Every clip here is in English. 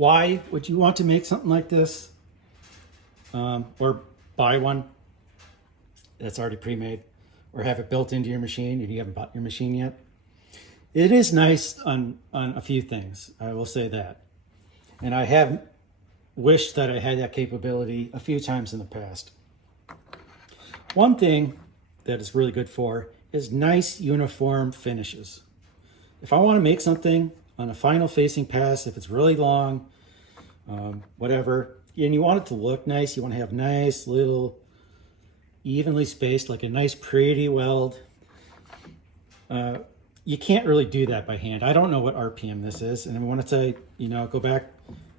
Why would you want to make something like this? Or buy one that's already pre-made, or have it built into your machine and you haven't bought your machine yet? It is nice on a few things, I will say that. And I have wished that I had that capability a few times in the past. One thing that it's really good for is nice uniform finishes. If I want to make something on a final facing pass, if it's really long, whatever, and you want it to look nice, you want to have nice little evenly spaced, like a nice pretty weld, you can't really do that by hand. I don't know what RPM this is, and I want to say, go back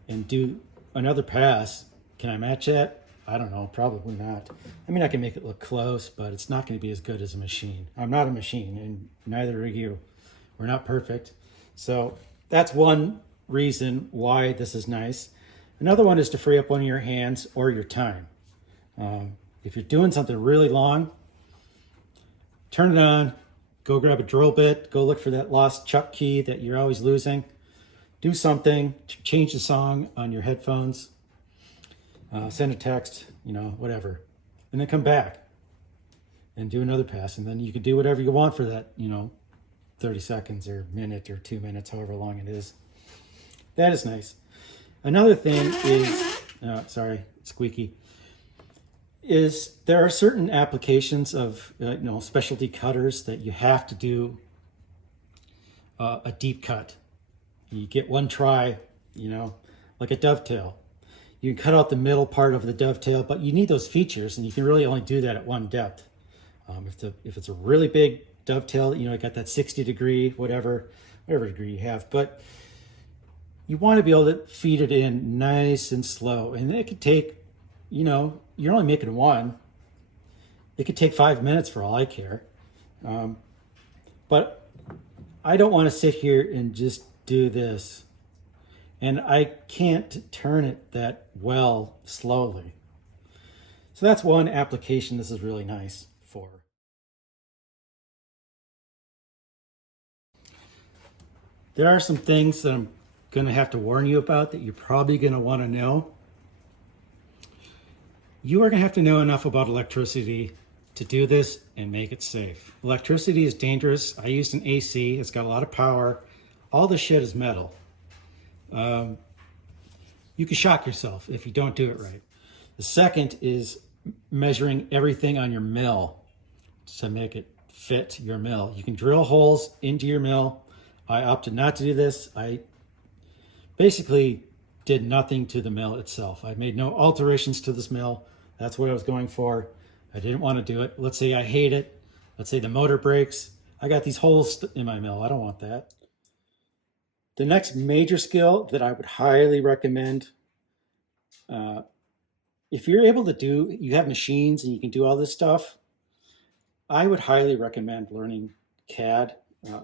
and do another pass. Can I match that? I don't know, probably not. I mean, I can make it look close, but it's not going to be as good as a machine. I'm not a machine, and neither are you. We're not perfect. So that's one reason why this is nice. Another one is to free up one of your hands or your time. If you're doing something really long, turn it on, go grab a drill bit, go look for that lost chuck key that you're always losing. Do something, change the song on your headphones, send a text, whatever, and then come back and do another pass. And then you can do whatever you want for that, 30 seconds or minute or 2 minutes, however long it is. That is nice. Another thing is, sorry, squeaky, is there are certain applications of, specialty cutters that you have to do a deep cut. You get one try, like a dovetail. You can cut out the middle part of the dovetail, but you need those features, and you can really only do that at one depth. If it's a really big dovetail, you got that 60 degree, whatever degree you have, but you want to be able to feed it in nice and slow. And it could take, you're only making one. It could take 5 minutes for all I care. But I don't want to sit here and just do this. And I can't turn it that well slowly. So that's one application this is really nice for. There are some things that I'm going to have to warn you about that you're probably going to want to know. You are going to have to know enough about electricity to do this and make it safe. Electricity is dangerous. I used an AC. It's got a lot of power. All this shit is metal. You can shock yourself if you don't do it right. The second is measuring everything on your mill to make it fit your mill. You can drill holes into your mill. I opted not to do this. I basically did nothing to the mill itself. I made no alterations to this mill. That's what I was going for. I didn't want to do it. Let's say I hate it. Let's say the motor breaks. I got these holes in my mill. I don't want that. The next major skill that I would highly recommend, if you're able to you have machines and you can do all this stuff, I would highly recommend learning CAD.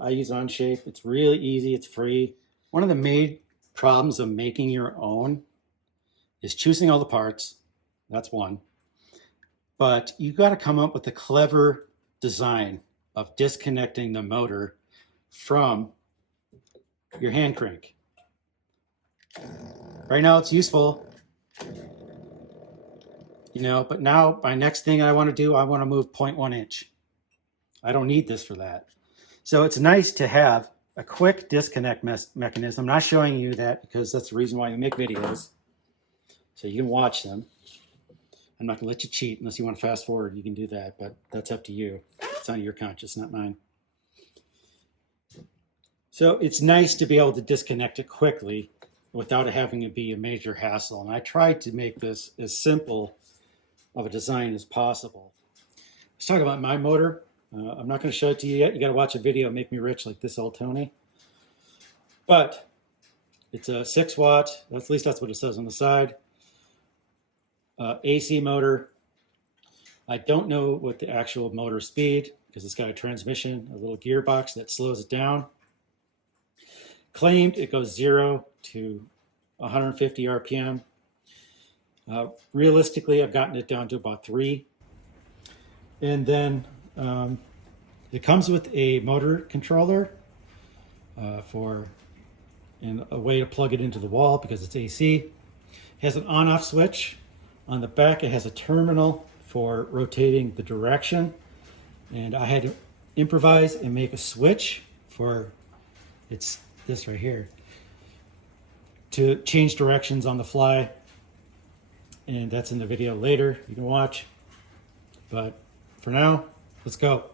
I use Onshape. It's really easy. It's free. One of the main problems of making your own is choosing all the parts. That's one. But you've got to come up with a clever design of disconnecting the motor from your hand crank. Right now it's useful, but now my next thing I want to do, I want to move 0.1 inch. I don't need this for that. So it's nice to have a quick disconnect mechanism. I'm not showing you that because that's the reason why we make videos, so you can watch them. I'm not gonna let you cheat unless you want to fast forward. You can do that, but that's up to you. It's on your conscience, not mine. So it's nice to be able to disconnect it quickly without it having to be a major hassle. And I tried to make this as simple of a design as possible. Let's talk about my motor. I'm not going to show it to you yet. You got to watch a video, Make Me Rich, like this old Tony. But it's a 6 watt. At least that's what it says on the side. AC motor. I don't know what the actual motor speed, because it's got a transmission, a little gearbox that slows it down. Claimed it goes 0 to 150 RPM. Realistically, I've gotten it down to about 3. And then it comes with a motor controller for and a way to plug it into the wall because it's AC. It has an on-off switch. On the back, it has a terminal for rotating the direction. And I had to improvise and make a switch for, it's this right here, to change directions on the fly. And that's in the video later, you can watch. But for now, let's go.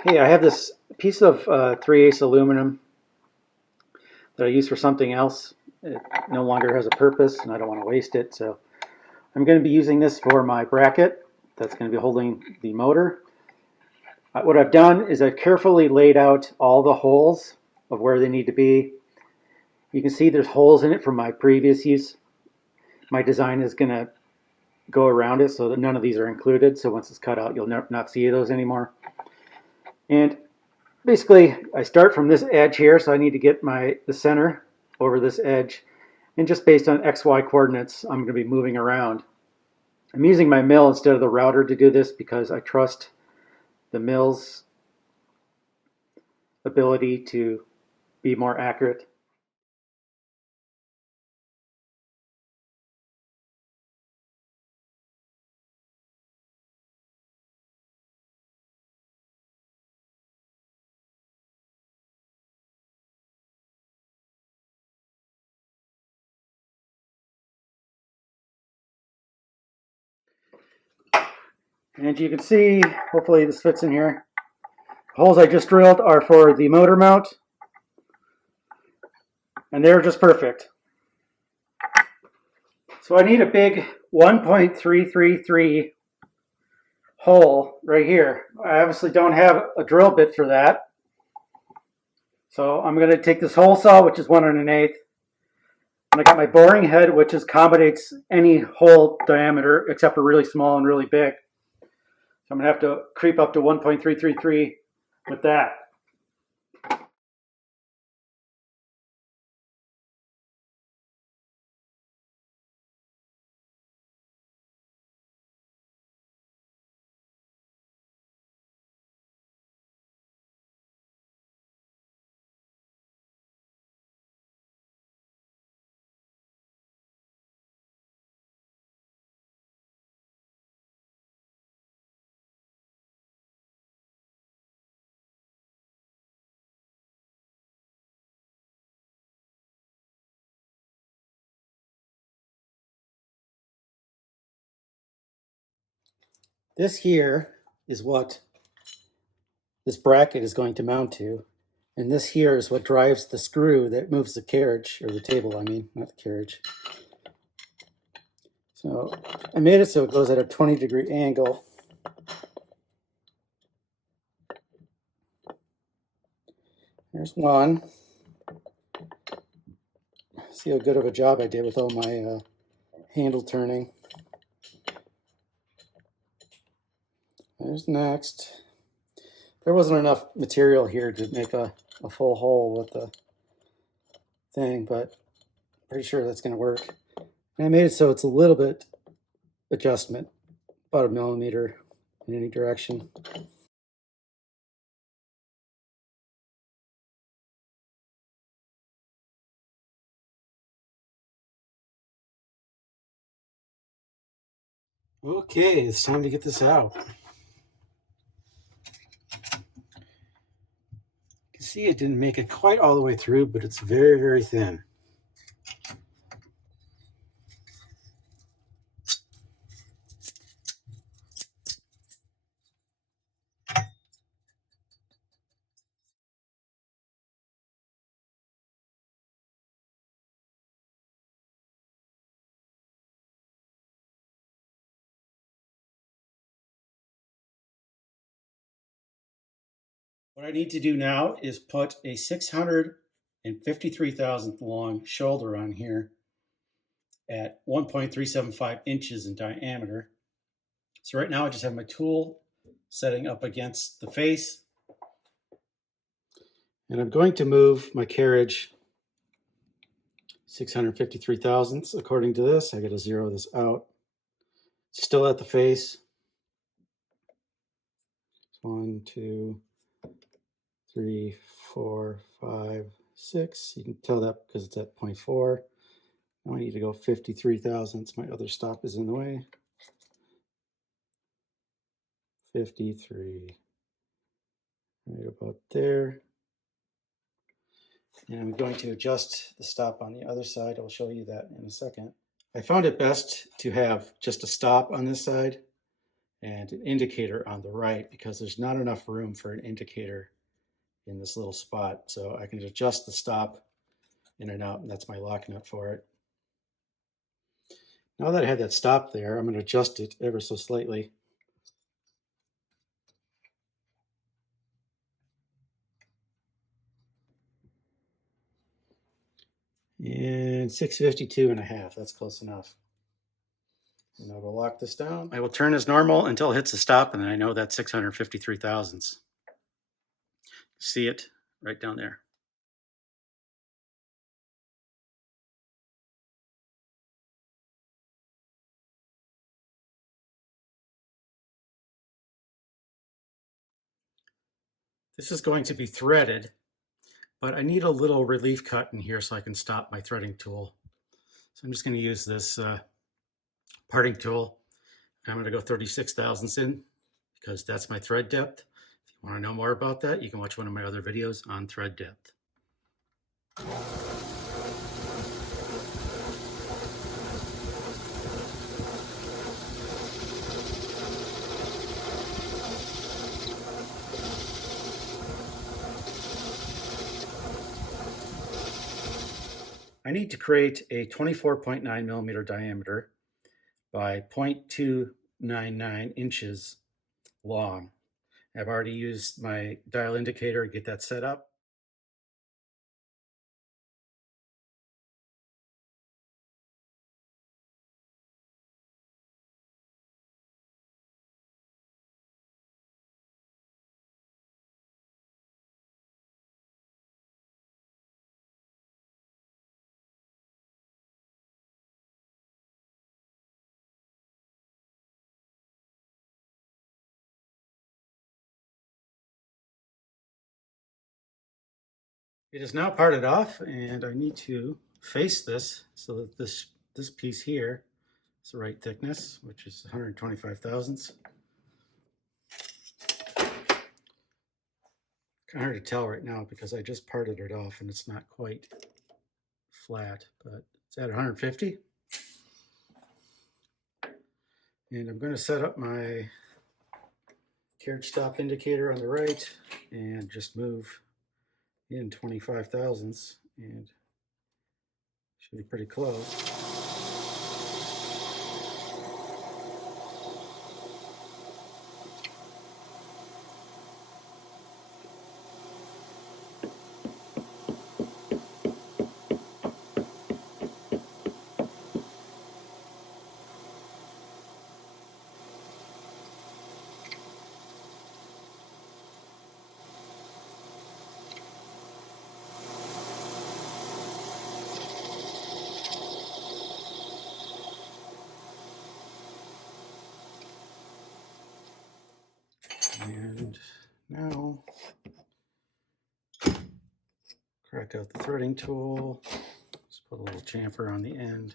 Okay, I have this piece of 3/8 aluminum that I use for something else. It no longer has a purpose and I don't want to waste it, so I'm going to be using this for my bracket that's going to be holding the motor. What I've done is I've carefully laid out all the holes of where they need to be. You can see there's holes in it from my previous use. My design is going to go around it so that none of these are included, so once it's cut out you'll not see those anymore. And basically I start from this edge here, so I need to get the center over this edge, and just based on XY coordinates I'm going to be moving around. I'm using my mill instead of the router to do this because I trust the mill's ability to be more accurate. And you can see, hopefully this fits in here, the holes I just drilled are for the motor mount, and they're just perfect. So I need a big 1.333 hole right here. I obviously don't have a drill bit for that. So I'm going to take this hole saw, which is 1 1/8, and I got my boring head, which accommodates any hole diameter except for really small and really big. So I'm going to have to creep up to 1.333 with that. This here is what this bracket is going to mount to. And this here is what drives the screw that moves the carriage, or the table, I mean, not the carriage. So I made it so it goes at a 20-degree angle. There's one. See how good of a job I did with all my handle turning. There's next. There wasn't enough material here to make a full hole with the thing, but I'm pretty sure that's going to work. And I made it so it's a little bit adjustment, about 1 millimeter in any direction. Okay, it's time to get this out. You can see it didn't make it quite all the way through, but it's very, very thin. What I need to do now is put a 653 thousandth long shoulder on here at 1.375 inches in diameter. So right now I just have my tool setting up against the face. And I'm going to move my carriage 653 thousandths according to this. I got to zero this out. Still at the face. 1, 2, 3, 4, 5, 6. You can tell that because it's at 0.4. Now I need to go 53 thousandths. My other stop is in the way. 53. Right about there. And I'm going to adjust the stop on the other side. I'll show you that in a second. I found it best to have just a stop on this side and an indicator on the right because there's not enough room for an indicator in this little spot. So I can adjust the stop in and out, and that's my lock nut for it. Now that I have that stop there, I'm going to adjust it ever so slightly. And 652 and a half, that's close enough. And I will lock this down. I will turn as normal until it hits a stop, and then I know that's 653 thousandths. See it right down there. This is going to be threaded, but I need a little relief cut in here so I can stop my threading tool. So I'm just going to use this parting tool. I'm going to go 36 thousandths in because that's my thread depth. If you want to know more about that, you can watch one of my other videos on thread depth. I need to create a 24.9 millimeter diameter by 0.299 inches long. I've already used my dial indicator to get that set up. It is now parted off, and I need to face this so that this piece here is the right thickness, which is 125 thousandths. Kind of hard to tell right now because I just parted it off and it's not quite flat, but it's at 150. And I'm going to set up my carriage stop indicator on the right and just move in 25 thousandths, and should be pretty close. And now, crack out the threading tool. Just put a little chamfer on the end.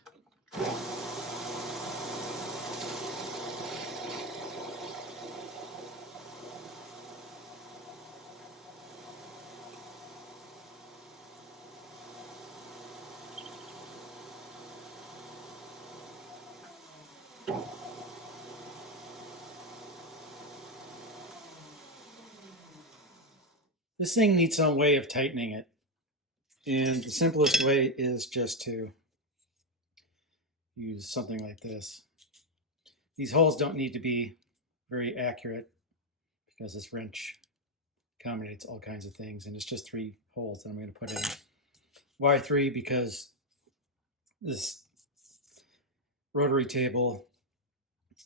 This thing needs some way of tightening it. And the simplest way is just to use something like this. These holes don't need to be very accurate because this wrench accommodates all kinds of things, and it's just 3 holes that I'm going to put in. Why 3? Because this rotary table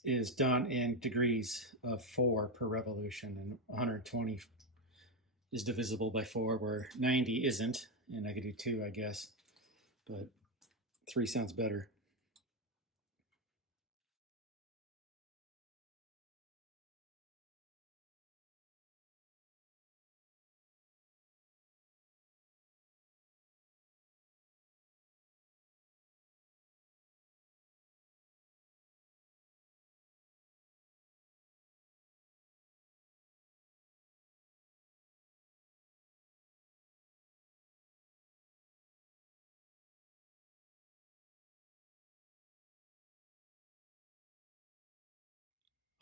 is done in degrees of 4 per revolution, and 120 is divisible by 4, where 90 isn't, and I could do 2, I guess, but 3 sounds better.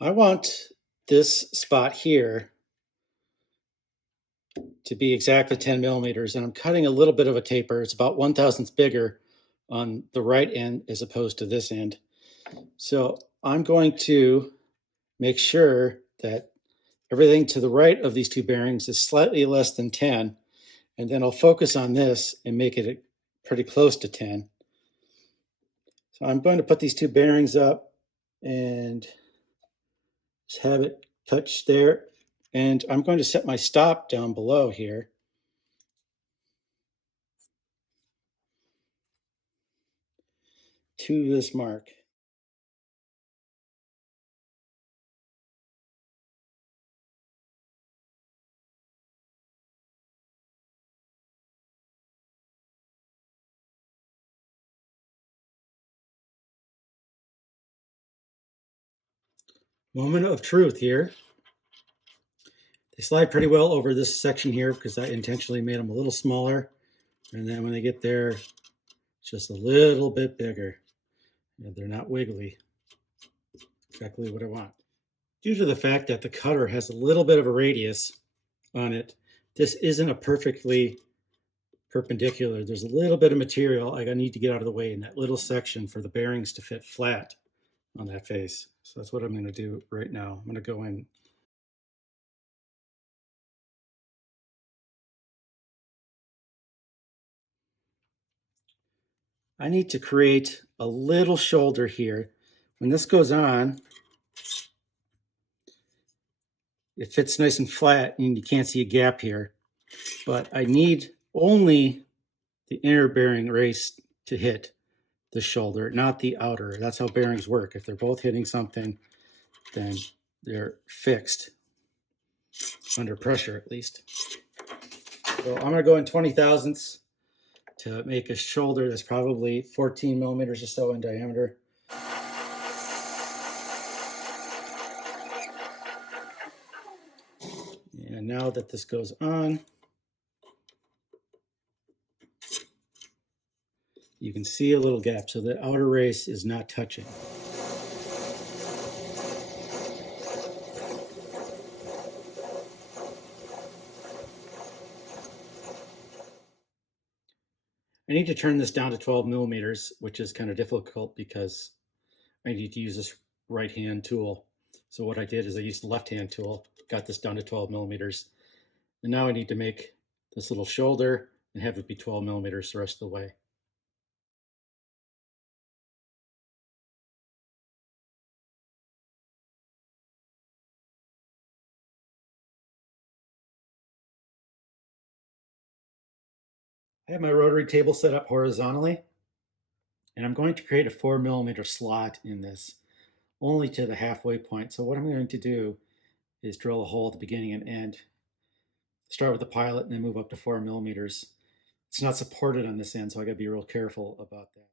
I want this spot here to be exactly 10 millimeters, and I'm cutting a little bit of a taper. It's about 1/1000th bigger on the right end as opposed to this end. So I'm going to make sure that everything to the right of these two bearings is slightly less than 10, and then I'll focus on this and make it pretty close to 10. So I'm going to put these two bearings up and just have it touch there. And I'm going to set my stop down below here. To this mark. Moment of truth here. They slide pretty well over this section here because I intentionally made them a little smaller. And then when they get there, just a little bit bigger. And they're not wiggly. Exactly what I want. Due to the fact that the cutter has a little bit of a radius on it, this isn't a perfectly perpendicular. There's a little bit of material I need to get out of the way in that little section for the bearings to fit flat on that face. So that's what I'm going to do right now. I'm going to go in. I need to create a little shoulder here. When this goes on, it fits nice and flat and you can't see a gap here. But I need only the inner bearing race to hit the shoulder, not the outer. That's how bearings work. If they're both hitting something, then they're fixed under pressure at least. So I'm gonna go in 20 thousandths to make a shoulder that's probably 14 millimeters or so in diameter. And now that this goes on, you can see a little gap. So the outer race is not touching. I need to turn this down to 12 millimeters, which is kind of difficult because I need to use this right hand tool. So what I did is I used the left hand tool, got this down to 12 millimeters. And now I need to make this little shoulder and have it be 12 millimeters the rest of the way. I have my rotary table set up horizontally, and I'm going to create a 4 millimeter slot in this, only to the halfway point. So what I'm going to do is drill a hole at the beginning and end. Start with the pilot and then move up to 4 millimeters. It's not supported on this end, so I got to be real careful about that.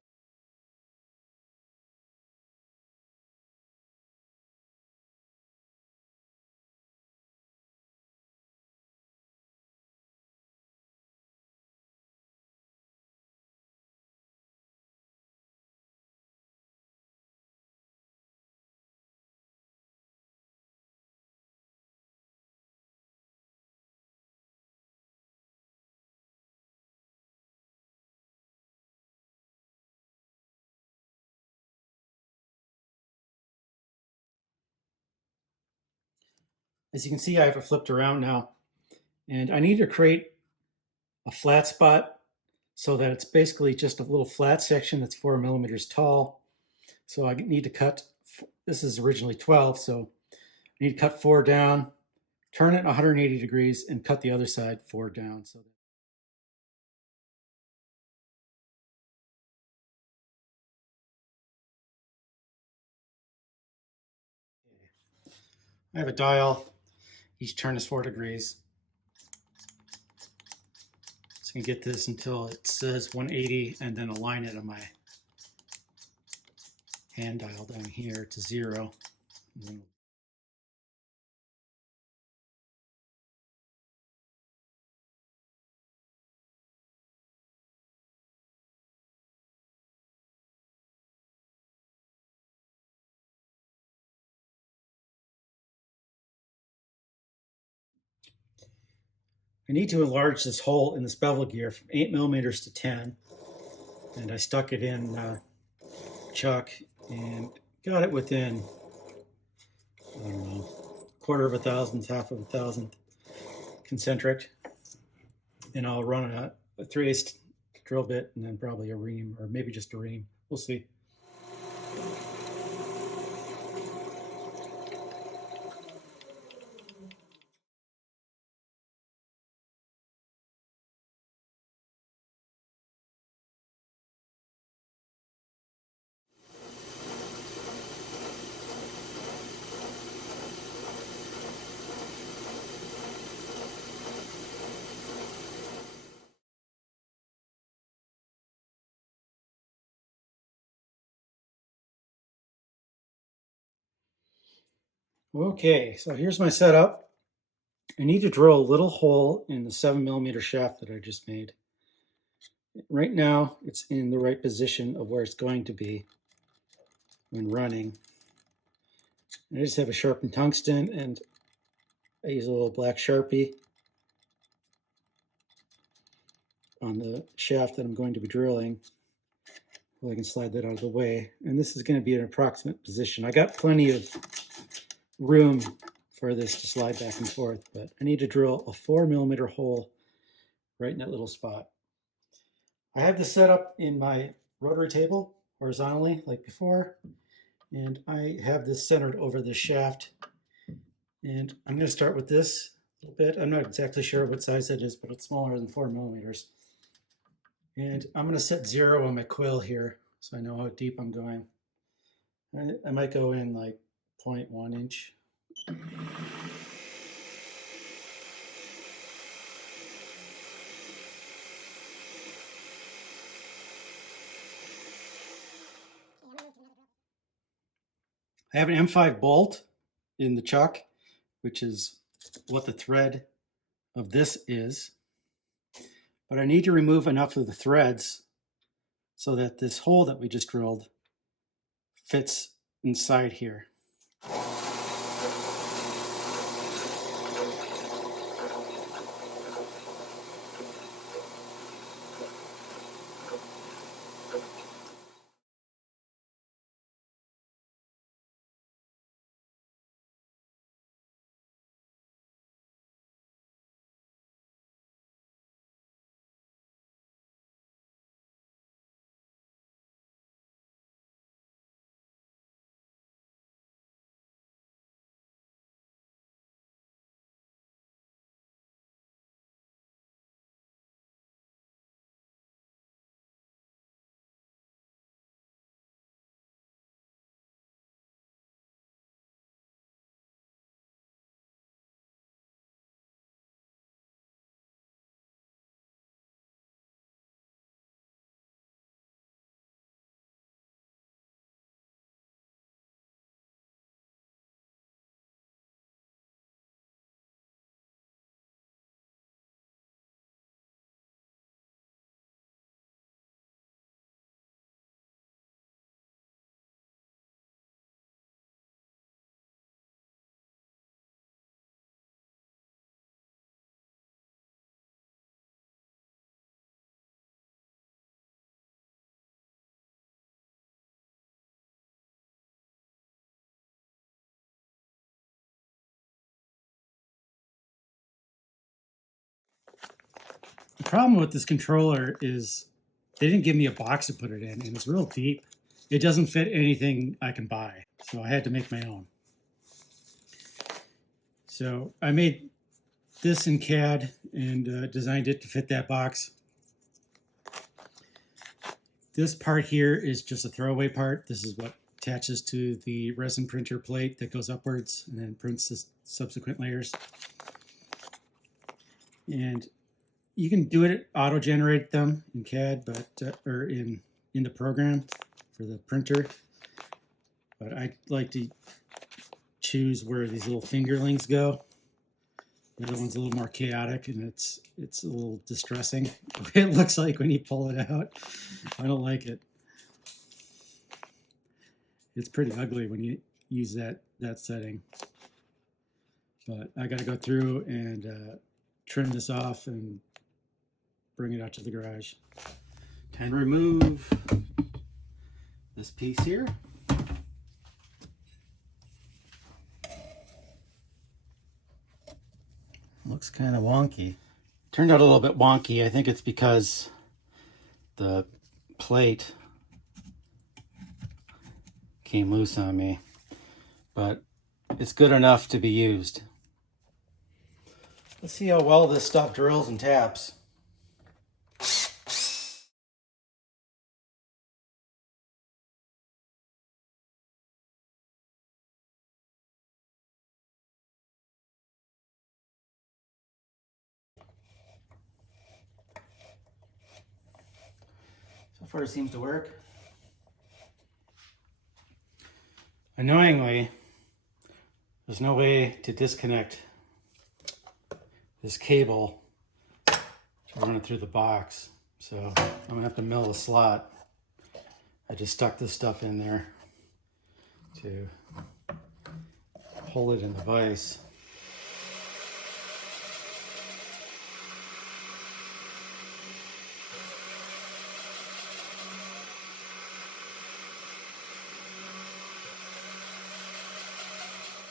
As you can see, I have it flipped around now, and I need to create a flat spot so that it's basically just a little flat section that's 4 millimeters tall. So I need to cut, this is originally 12, so I need to cut 4 down, turn it 180 degrees, and cut the other side 4 down. So I have a dial, each turn is 4 degrees. So I can get this until it says 180 and then align it on my hand dial down here to 0. I need to enlarge this hole in this bevel gear from 8 millimeters to 10. And I stuck it in chuck and got it within, I don't know, quarter of a thousandth, half of a thousandth concentric. And I'll run a 3/8 drill bit and then probably a ream, or maybe just a ream. We'll see. Okay, so here's my setup. I need to drill a little hole in the 7 millimeter shaft that I just made. Right now, it's in the right position of where it's going to be when running. I just have a sharpened tungsten, and I use a little black Sharpie on the shaft that I'm going to be drilling. Well, I can slide that out of the way. And this is going to be an approximate position. I got plenty of room for this to slide back and forth, but I need to drill a 4 millimeter hole right in that little spot. I have this set up in my rotary table horizontally like before, and I have this centered over the shaft. And I'm going to start with this a little bit. I'm not exactly sure what size it is, but it's smaller than 4 millimeters. And I'm going to set 0 on my quill here so I know how deep I'm going. I might go in like 0.1 inch. I have an M5 bolt in the chuck, which is what the thread of this is. But I need to remove enough of the threads so that this hole that we just drilled fits inside here. The problem with this controller is they didn't give me a box to put it in, and it's real deep. It doesn't fit anything I can buy, so I had to make my own. So I made this in CAD and designed it to fit that box. This part here is just a throwaway part. This is what attaches to the resin printer plate that goes upwards and then prints the subsequent layers. And you can do it, auto-generate them in CAD, but or in the program for the printer. But I like to choose where these little fingerlings go. The other one's a little more chaotic, and it's a little distressing. It looks like when you pull it out. I don't like it. It's pretty ugly when you use that setting. But I got to go through and trim this off and bring it out to the garage. Time to remove this piece here. Looks kind of wonky. Turned out a little bit wonky. I think it's because the plate came loose on me, but it's good enough to be used. Let's see how well this stuff drills and taps. So far it seems to work. Annoyingly, there's no way to disconnect this cable to run it through the box. So I'm gonna have to mill the slot. I just stuck this stuff in there to hold it in the vise.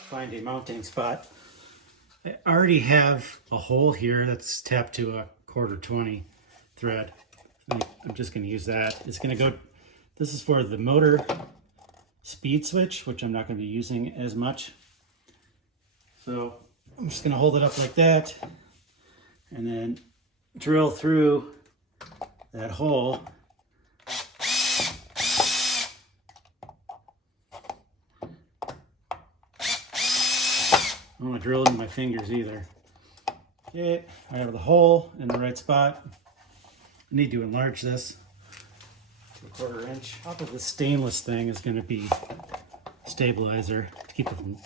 Find a mounting spot. I already have a hole here that's tapped to a 1/4-20 thread. I'm just going to use that. It's going to go, this is for the motor speed switch, which I'm not going to be using as much. So I'm just going to hold it up like that and then drill through that hole. I don't want to drill it in my fingers either. Okay, I have the hole in the right spot. I need to enlarge this to 1/4 inch. Top of the stainless thing is going to be stabilizer to keep it from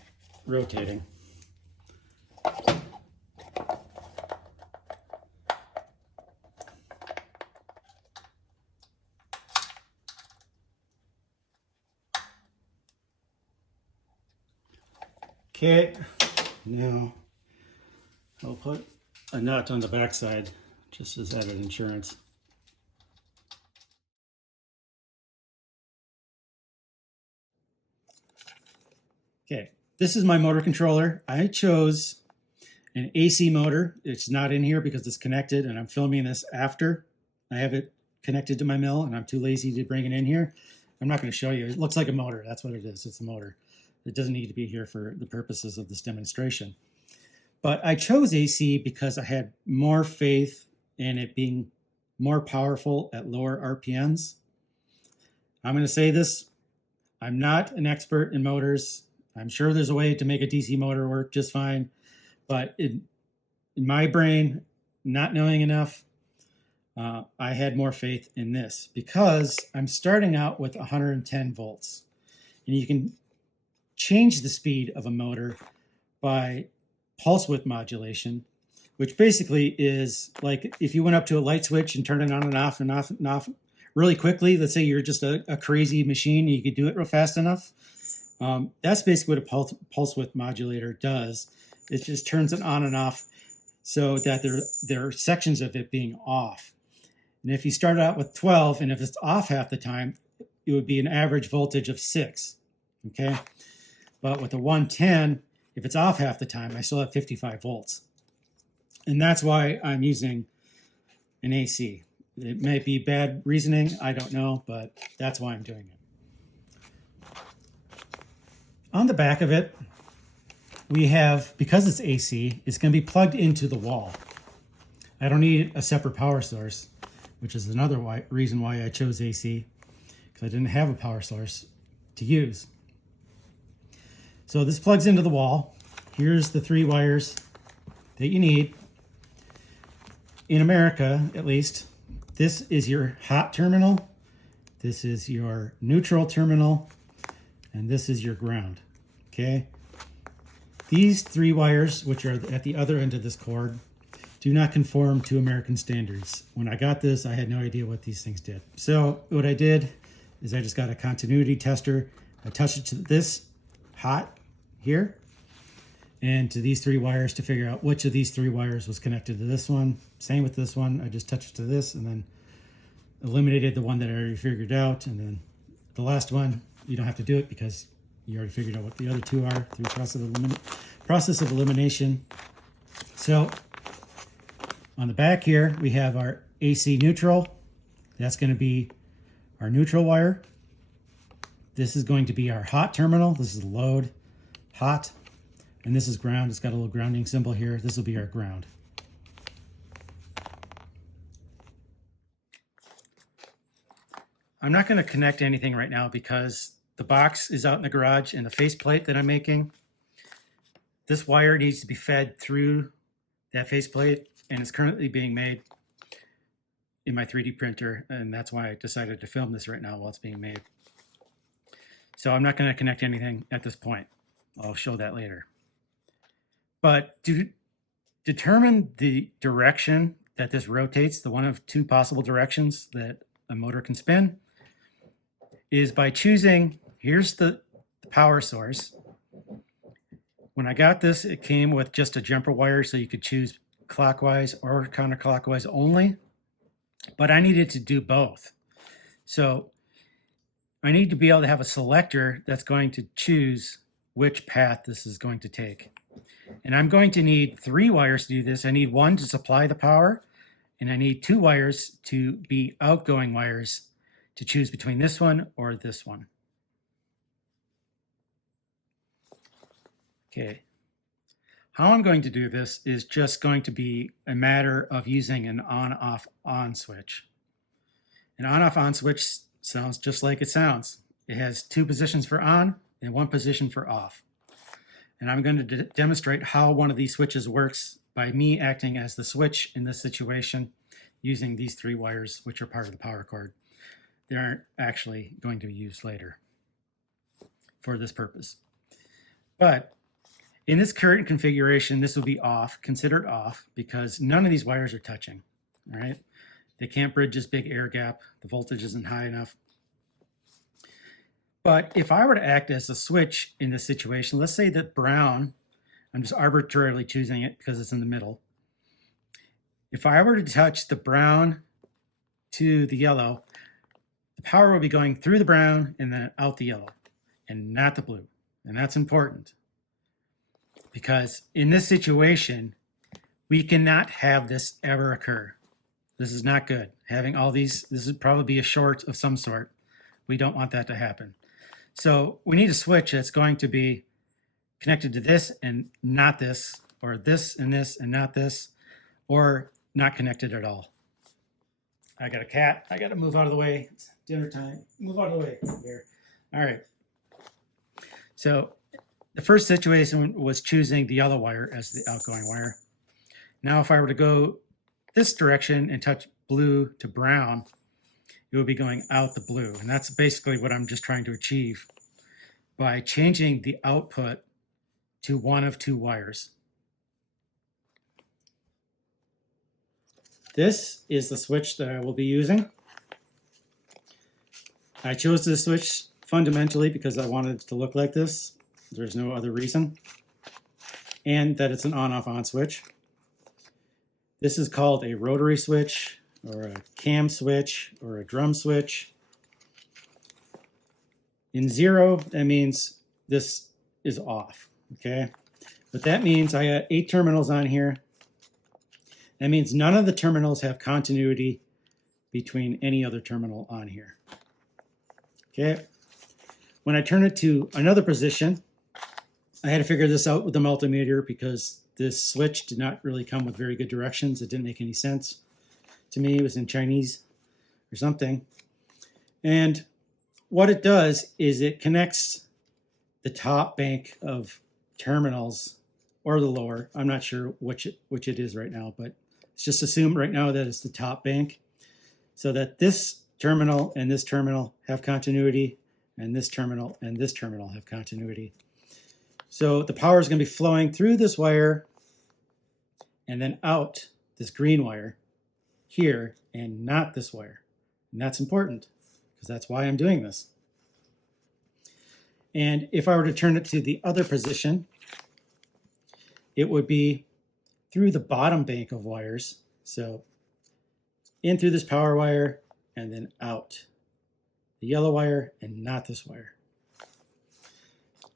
rotating. Okay, now I'll put a nut on the backside just as added insurance. Okay, this is my motor controller. I chose an AC motor. It's not in here because it's connected, and I'm filming this after I have it connected to my mill, and I'm too lazy to bring it in here. I'm not going to show you. It looks like a motor. That's what it is. It's a motor. It doesn't need to be here for the purposes of this demonstration. But I chose AC because I had more faith in it being more powerful at lower RPMs. I'm going to say this. I'm not an expert in motors. I'm sure there's a way to make a DC motor work just fine. But in my brain, not knowing enough, I had more faith in this because I'm starting out with 110 volts. And you can change the speed of a motor by pulse width modulation, which basically is like if you went up to a light switch and turned it on and off and off and off really quickly. Let's say you're just a crazy machine and you could do it real fast enough. That's basically what a pulse width modulator does. It just turns it on and off so that there are sections of it being off. And if you start out with 12 and if it's off half the time, it would be an average voltage of 6. Okay. But with a 110, if it's off half the time, I still have 55 volts. And that's why I'm using an AC. It may be bad reasoning, I don't know, but that's why I'm doing it. On the back of it, we have, because it's AC, it's going to be plugged into the wall. I don't need a separate power source, which is another reason why I chose AC, because I didn't have a power source to use. So this plugs into the wall. Here's the 3 wires that you need. In America, at least, this is your hot terminal, this is your neutral terminal, and this is your ground, okay? These 3 wires, which are at the other end of this cord, do not conform to American standards. When I got this, I had no idea what these things did. So what I did is I just got a continuity tester. I touched it to this hot here. and to these 3 wires to figure out which of these 3 wires was connected to this one. Same with this one. I just touched to this and then eliminated the one that I already figured out. And then the last one, you don't have to do it because you already figured out what the other 2 are through process of elimination. So on the back here, we have our AC neutral. That's going to be our neutral wire. This is going to be our hot terminal. This is load, hot, and this is ground. It's got a little grounding symbol here. This will be our ground. I'm not going to connect anything right now because the box is out in the garage and the faceplate that I'm making, this wire needs to be fed through that faceplate, and it's currently being made in my 3D printer, and that's why I decided to film this right now while it's being made. So I'm not going to connect anything at this point. I'll show that later. But to determine the direction that this rotates, the one of 2 possible directions that a motor can spin, is by choosing, here's the power source. When I got this, it came with just a jumper wire, so you could choose clockwise or counterclockwise only, but I needed to do both. So I need to be able to have a selector that's going to choose which path this is going to take. And I'm going to need 3 wires to do this. I need 1 to supply the power, and I need 2 wires to be outgoing wires to choose between this one or this one. Okay. How I'm going to do this is just going to be a matter of using an on-off-on switch. An on-off-on switch sounds just like it sounds. It has 2 positions for on and 1 position for off. And I'm going to demonstrate how one of these switches works by me acting as the switch in this situation using these 3 wires, which are part of the power cord. They aren't actually going to be used later for this purpose. But in this current configuration, this will be off, considered off, because none of these wires are touching, all right? They can't bridge this big air gap. The voltage isn't high enough. But if I were to act as a switch in this situation, let's say that brown, I'm just arbitrarily choosing it because it's in the middle. If I were to touch the brown to the yellow, the power will be going through the brown and then out the yellow and not the blue. And that's important because in this situation, we cannot have this ever occur. This is not good. Having all these, this would probably be a short of some sort. We don't want that to happen. So we need a switch that's going to be connected to this and not this, or this and not this, or not connected at all. I got a cat. I got to move out of the way. It's dinner time. Move out of the way here. All right. So the first situation was choosing the yellow wire as the outgoing wire. Now if I were to go this direction and touch blue to brown, it would be going out the blue. And that's basically what I'm just trying to achieve by changing the output to one of 2 wires. This is the switch that I will be using. I chose this switch fundamentally because I wanted it to look like this. There's no other reason. And that it's an on-off-on switch. This is called a rotary switch, or a cam switch, or a drum switch. In 0, that means this is off, okay? But that means I got 8 terminals on here. That means none of the terminals have continuity between any other terminal on here, okay? When I turn it to another position, I had to figure this out with the multimeter because this switch did not really come with very good directions. It didn't make any sense to me. It was in Chinese or something. And what it does is it connects the top bank of terminals or the lower. I'm not sure which it is right now, but let's just assume right now that it's the top bank so that this terminal and this terminal have continuity and this terminal and this terminal have continuity. So the power is going to be flowing through this wire and then out this green wire here and not this wire. And that's important because that's why I'm doing this. And if I were to turn it to the other position, it would be through the bottom bank of wires. So in through this power wire and then out the yellow wire and not this wire.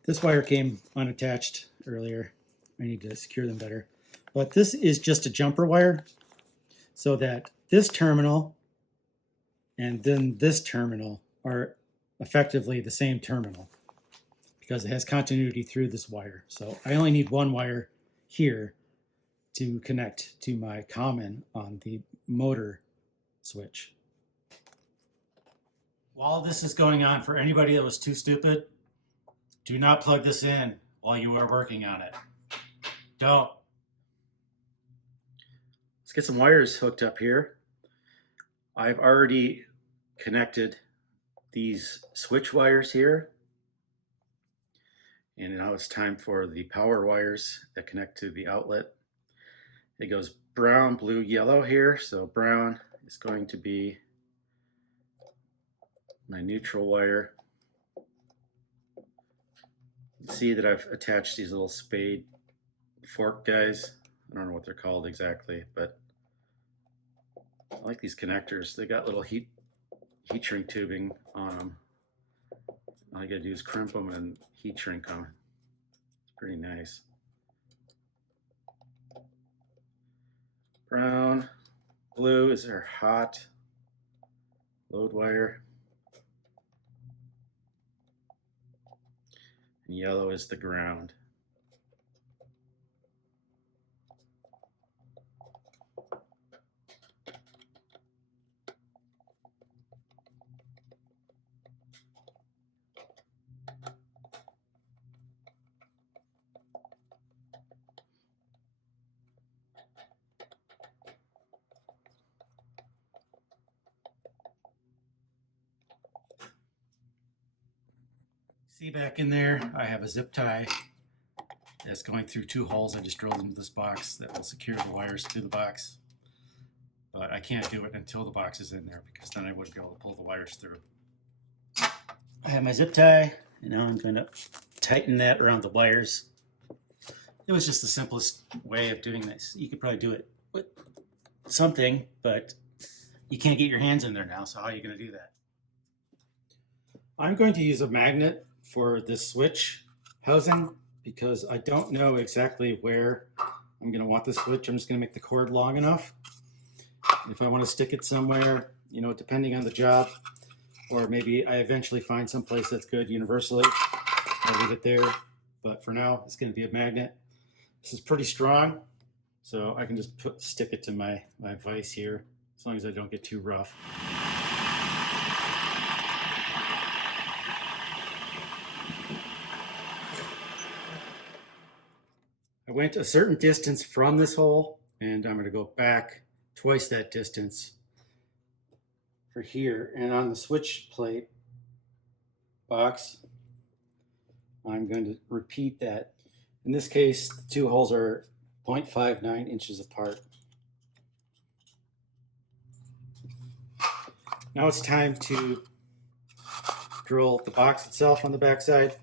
This wire came unattached earlier. I need to secure them better. But this is just a jumper wire so that this terminal and then this terminal are effectively the same terminal because it has continuity through this wire. So I only need one wire here to connect to my common on the motor switch. While this is going on, for anybody that was too stupid, do not plug this in while you are working on it. Don't. Let's get some wires hooked up here. I've already connected these switch wires here. And now it's time for the power wires that connect to the outlet. It goes brown, blue, yellow here. So brown is going to be my neutral wire. See that I've attached these little spade fork guys. I don't know what they're called exactly, but I like these connectors. They got little heat shrink tubing on them. All you gotta do is crimp them and heat shrink them. It's pretty nice. Brown, blue is our hot load wire. And yellow is the ground. See back in there, I have a zip tie that's going through two holes. I just drilled into this box that will secure the wires to the box. But I can't do it until the box is in there because then I wouldn't be able to pull the wires through. I have my zip tie, and now I'm going to tighten that around the wires. It was just the simplest way of doing this. You could probably do it with something, but you can't get your hands in there now, so how are you going to do that? I'm going to use a magnet for this switch housing because I don't know exactly where I'm going to want the switch. I'm just going to make the cord long enough. If I want to stick it somewhere, you know, depending on the job, or maybe I eventually find some place that's good universally, I'll leave it there. But for now, it's going to be a magnet. This is pretty strong, so I can just stick it to my vise here, as long as I don't get too rough. I went a certain distance from this hole, and I'm going to go back twice that distance for here. And on the switch plate box, I'm going to repeat that. In this case, the two holes are 0.59 inches apart. Now it's time to drill the box itself on the backside.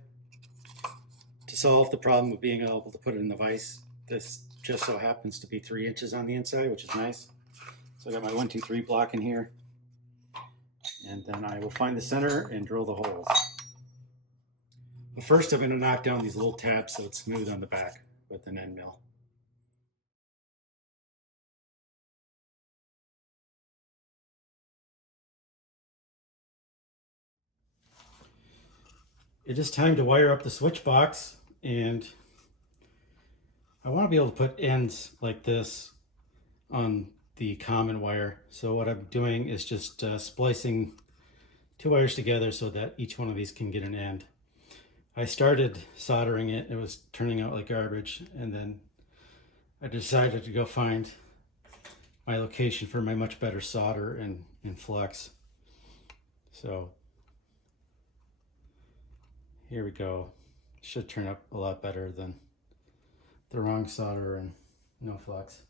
To solve the problem of being able to put it in the vise, this just so happens to be 3 inches on the inside, which is nice. So I got my 1, 2, 3 block in here, and then I will find the center and drill the holes. But first I'm going to knock down these little tabs so it's smooth on the back with an end mill. It is time to wire up the switch box, and I want to be able to put ends like this on the common wire. So what I'm doing is just splicing 2 wires together so that each one of these can get an end. I started soldering it. It was turning out like garbage, and then I decided to go find my location for my much better solder and flux. So here we go. Should turn up a lot better than the wrong solder and no flux.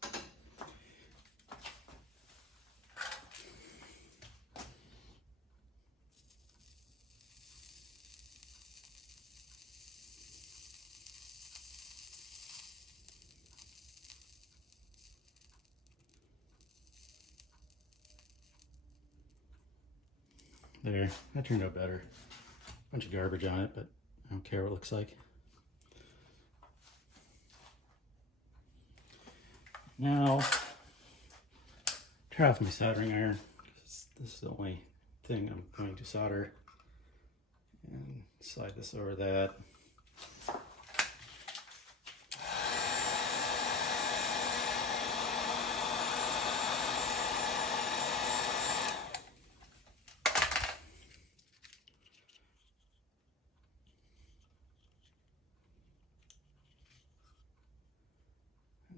There, that turned out better. Bunch of garbage on it, but I don't care what it looks like. Now, turn off my soldering iron. This is the only thing I'm going to solder. And slide this over that.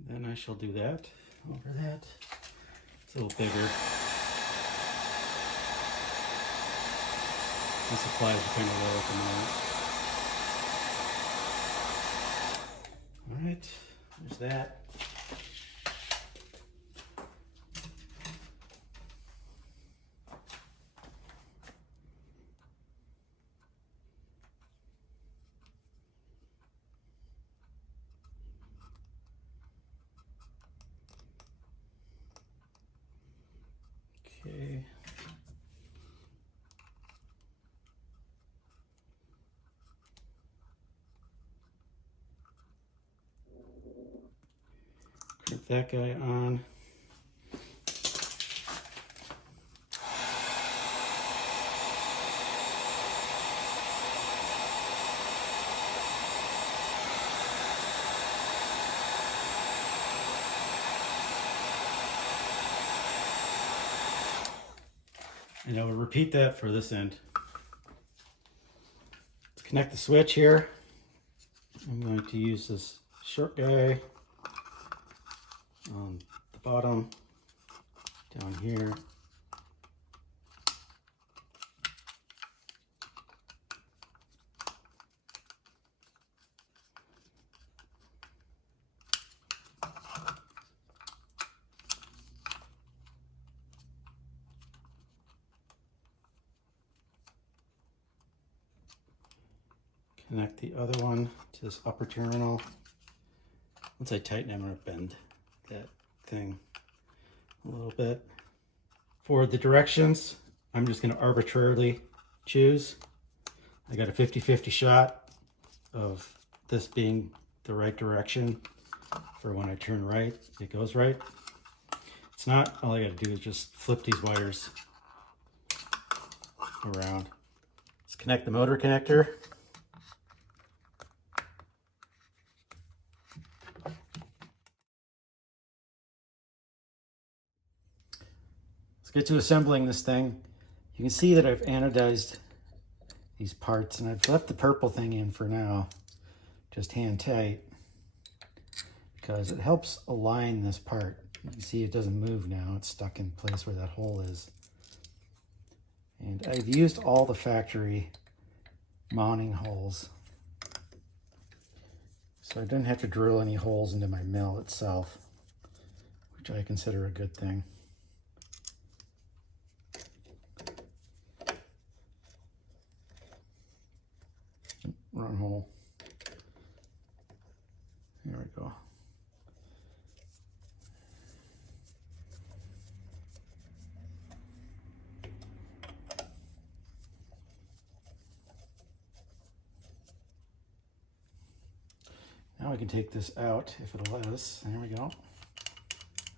And then I shall do that over that. It's a little bigger. The supplies are kind of low at the moment. All right, there's that. Okay. Crimp that guy on. And I will repeat that for this end. Let's connect the switch here. I'm going to use this short guy on the bottom, down here. Connect the other one to this upper terminal. Once I tighten it, I'm going to bend that thing a little bit. For the directions, I'm just going to arbitrarily choose. I got a 50-50 shot of this being the right direction for when I turn right, it goes right. It's not, all I got to do is just flip these wires around. Let's connect the motor connector. Get to assembling this thing. You can see that I've anodized these parts and I've left the purple thing in for now, just hand tight, because it helps align this part. You can see it doesn't move now, it's stuck in place where that hole is. And I've used all the factory mounting holes, so I didn't have to drill any holes into my mill itself, which I consider a good thing. Wrong hole. There we go. Now I can take this out if it'll let us. There we go.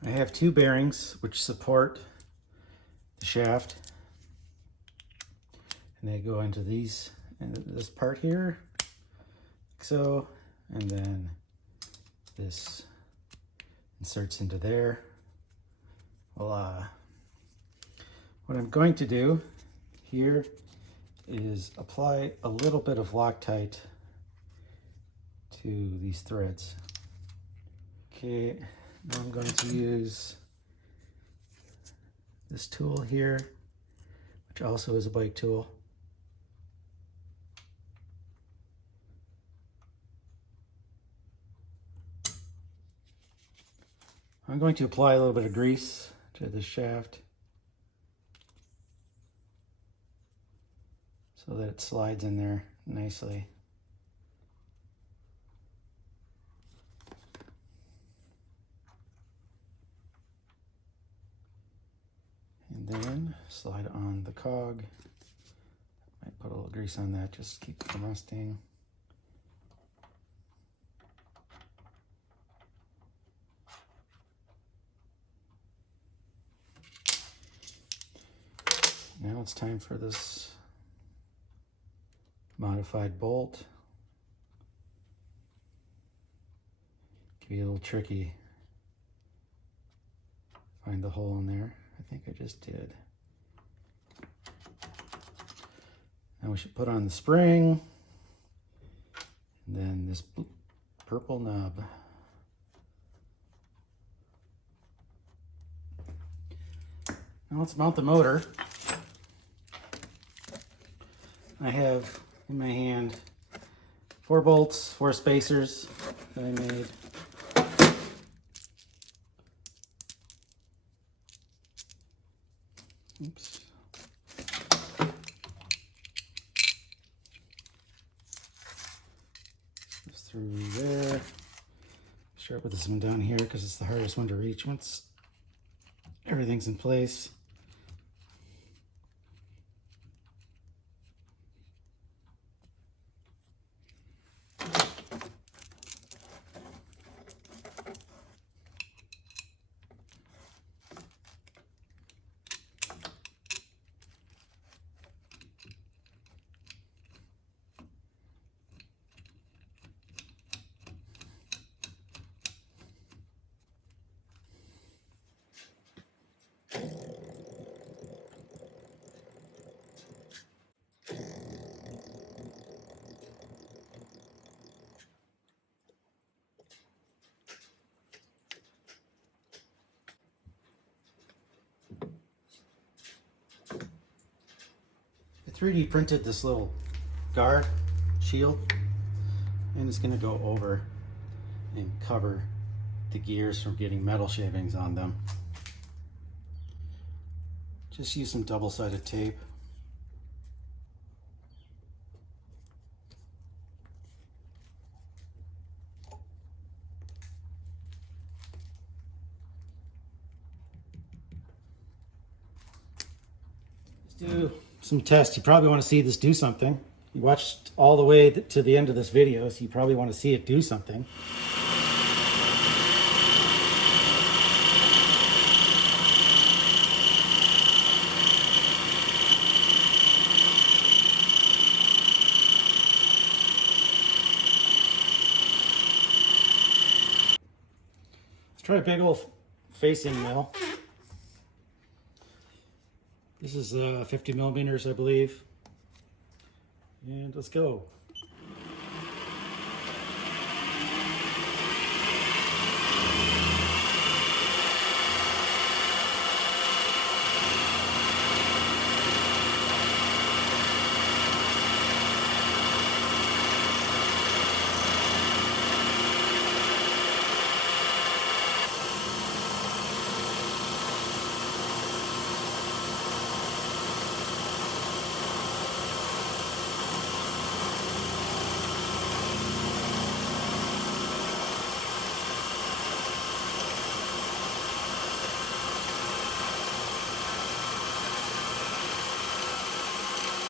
I have two bearings which support the shaft, and they go into these and this part here, like so, and then this inserts into there. Voila. What I'm going to do here is apply a little bit of Loctite to these threads. Okay, now I'm going to use this tool here, which also is a bike tool. I'm going to apply a little bit of grease to the shaft so that it slides in there nicely. And then slide on the cog Might put a little grease on that, just keep it from rusting. Now it's time for this modified bolt. Can be a little tricky. Find the hole in there. I think I just did. Now we should put on the spring, and then this purple nub. Now let's mount the motor. I have in my hand 4 bolts, 4 spacers that I made. Oops. Just through there. Start with this one down here because it's the hardest one to reach once everything's in place. I 3D printed this little guard shield, and it's going to go over and cover the gears from getting metal shavings on them. Just use some double-sided tape. Let's do some tests. You probably want to see this do something. You watched all the way to the end of this video, so you probably want to see it do something. Let's try a big old facing mill. This is 50 millimeters, I believe. And let's go.